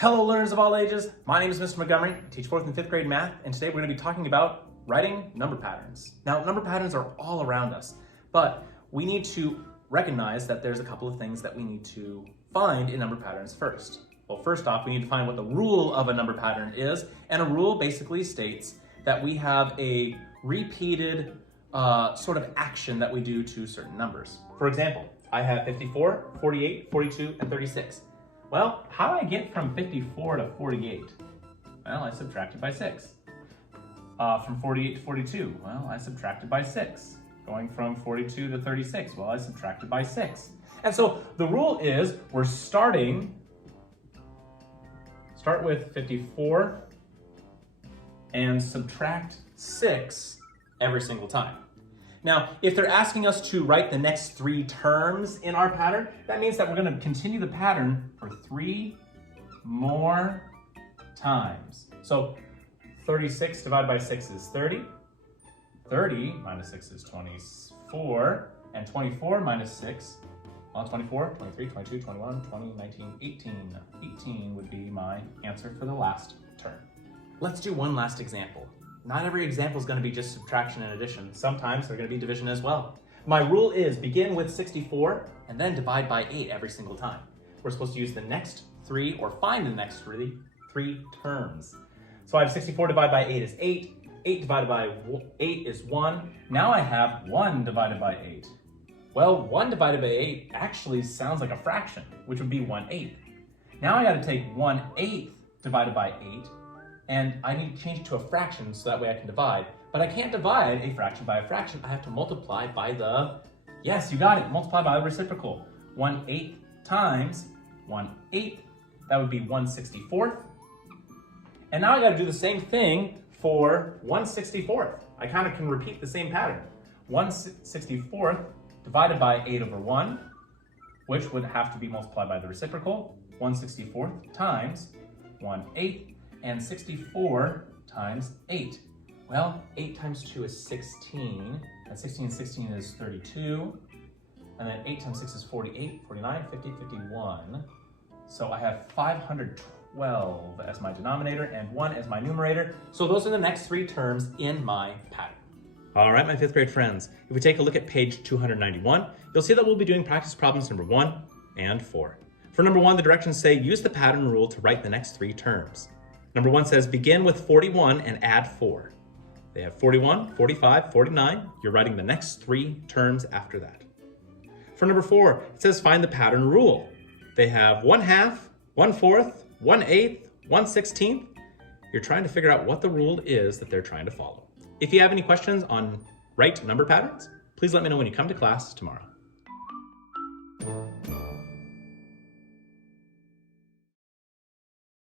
Hello learners of all ages, my name is Mr. Montgomery, I teach 4th and 5th grade math, and today we're going to be talking about writing number patterns. Now, number patterns are all around us, but we need to recognize that there's a couple of things that we need to find in number patterns first. Well, first off, we need to find what the rule of a number pattern is, and a rule basically states that we have a repeated sort of action that we do to certain numbers. For example, I have 54, 48, 42, and 36. Well, how do I get from 54 to 48? Well, I subtracted by 6. From 48 to 42, well, I subtracted by 6. Going from 42 to 36, well, I subtracted by 6. And so the rule is we're start with 54 and subtract 6 every single time. Now, if they're asking us to write the next 3 terms in our pattern, that means that we're going to continue the pattern for 3 more times. So 36 divided by 6 is 30. 30 minus 6 is 24. And 24 minus 6, well, 24, 23, 22, 21, 20, 19, 18. 18 would be my answer for the last term. Let's do one last example. Not every example is going to be just subtraction and addition. Sometimes they're going to be division as well. My rule is begin with 64 and then divide by 8 every single time. We're supposed to use the next 3 or find the next 3 terms. So I have 64 divided by 8 is 8. 8 divided by 8 is 1. Now I have 1 divided by 8. Well, 1 divided by 8 actually sounds like a fraction, which would be 1/8. Now I got to take 1/8 divided by 8, and I need to change it to a fraction so that way I can divide. But I can't divide a fraction by a fraction. I have to multiply by the, yes, you got it, multiply by the reciprocal. 1/8 times 1/8, that would be 1/64. And now I got to do the same thing for 1/64. I kind of can repeat the same pattern. 1/64 divided by 8 over 1, which would have to be multiplied by the reciprocal. 1/64 times 1/8. And 64 times 8. Well, 8 times 2 is 16, and 16 and 16 is 32, and then 8 times 6 is 48, 49, 50, 51. So I have 512 as my denominator and 1 as my numerator. So those are the next 3 terms in my pattern. All right, my 5th grade friends, if we take a look at page 291, you'll see that we'll be doing practice problems number 1 and 4. For number 1, the directions say use the pattern rule to write the next 3 terms. Number 1 says begin with 41 and add 4. They have 41, 45, 49. You're writing the next 3 terms after that. For number 4, it says find the pattern rule. They have 1/2, 1/4, 1/8, 1/16. You're trying to figure out what the rule is that they're trying to follow. If you have any questions on right number patterns, please let me know when you come to class tomorrow.